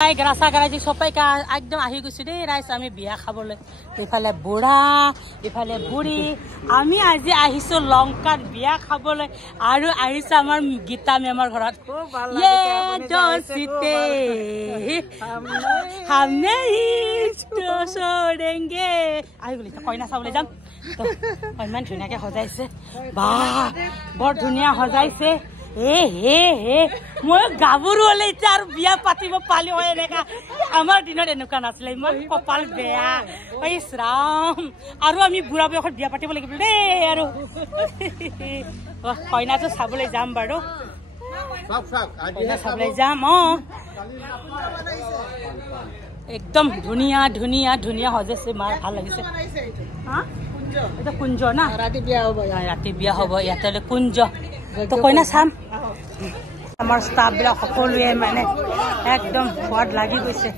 গ্ৰাছা গৰাজি সবাইকে একদম আহি গৈছো দেই ৰাইজ আমি বিয়া খাবলৈ ইফালে বুঢ়া ইফালে বুঢ়ী আমি আজি আহিছো লংকাত বিয়া খাবলৈ আৰু আহিছে আমাৰ গীতা মেমৰ ঘৰত हमने तो छोड़ेंगे আহি গলি কইনা চাবলৈ যাম ইমান ধুনীয়াকে সজাইছে বাহ বৰ ধুনীয়া সজাইছে হে মই গাবৰু হলে এতিয়া আৰু বিয়া পাতিব পালি হয় এনেকা আমাৰ দিনত এনেকুৱা নাছিলে ইমান কপাল বেয়া ইছ ৰাম আৰু আমি বুঢ়া বয়সত বিয়া পাতিব লাগিব দেই আৰু কইনাটো চাবলৈ যাম বাৰু কইনা চাবলৈ যাম একদম ধুনীয়া ধুনীয়া ধুনীয়া সজাইছে মাৰ ভাল লাগিছে এটা কুঞ্জ না ৰাতি বিয়া হ'ব ইয়াতে কুঞ্জ তো কইনা চাম আমাৰ ষ্টাফ বিলাক সকলোৱে মানে একদম সোৱাদ লাগি গৈছে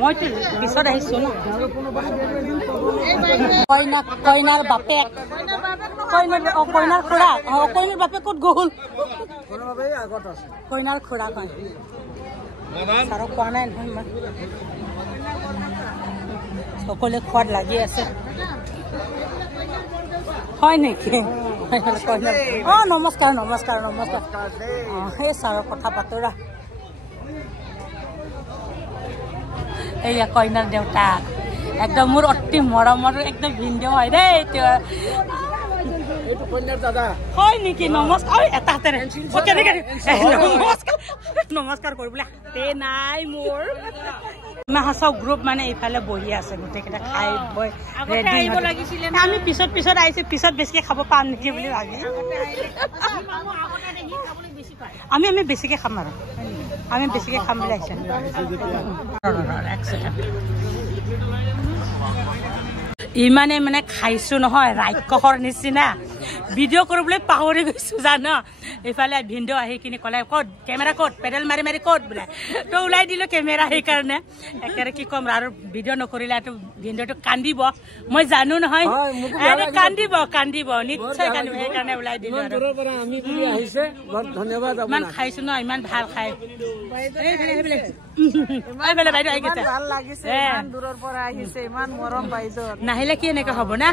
মইতো পিছত আহিছো ন কইনাৰ বাপেক কইনাৰ খুৰা কইনাৰ বাপেক ক'ত গ'ল কইনাৰ খুৰা কয় আৰু কোৱা নাই নহয় সকলোৱে সোৱাদ লাগি আছে হয় নেকি নমস্কাৰ নমস্কাৰ নমস্কাৰ সেই ছাৰৰ কথা পাতোৰা এইয়া কইনাৰ দেউতাক একদম মোৰ অতি মৰমৰ একদম ভিন্দেও হয় দেই হয় নেকি নমস্কাৰ এটা হাতেৰে নমস্কাৰ কৰিবলৈ হাতে নাই মোৰ মাহাচাও গ্ৰুপ মানে এইফালে বহি আছে গোটেইকেইটা খাই বৈ আমি পিছত আহিছো পিছত বেছিকে খাব পাম নেকি বুলি ভাবি আমি বেছিকে খাম আৰু আমি বেছিকে খাম বুলি আহিছো ইমানে মানে খাইছো নহয় ৰাক্ষসৰ নিচিনা ভিডিঅ' কৰিবলৈ পাহৰি গৈছো জানো এইফালে ভিন্দেও আহি কিনি ক'লে ক'ত কেমেৰা ক'ত পেডেল মাৰি মাৰি ক'ত বোলে তো ওলাই দিলো কেমেৰা সেইকাৰণে একেবাৰে কি ক'ম আৰু ভিডিঅ' নকৰিলে ভিন্দেওটো কান্দিব মই জানো নহয় কান্দিব নিশ্চয় কান্দিব সেইকাৰণে ওলাই দিলো ইমান খাইছো ন ইমান ভাল খাই নাহিলে কি এনেকে হ'ব না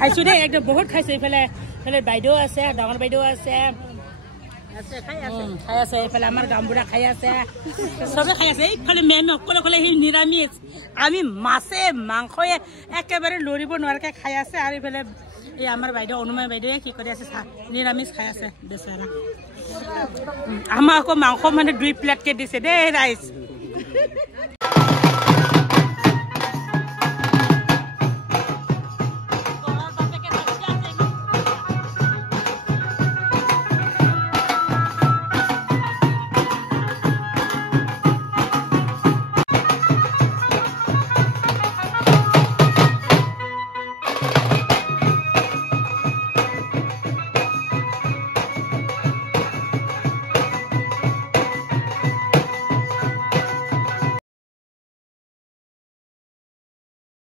খাইছো দেই একদম বহুত খাইছো এইফালে বাইদেউ আছে ডাঙৰ বাইদেউ আছে খাই আছে এইফালে আমাৰ গামবুঢ়া খাই আছে চবে খাই আছে এইফালে মেমে অকলে সেই নিৰামিষ আমি মাছে মাংসয়ে একেবাৰে লৰিব নোৱাৰাকে খাই আছে আৰু এইফালে এই আমাৰ বাইদেউ অনুময় বাইদেৱে কি কৰি আছে নিৰামিষ খাই আছে বেচাৰা আমাৰ আকৌ মাংস মানে 2 প্লেটকে দিছে দেই ৰাইজ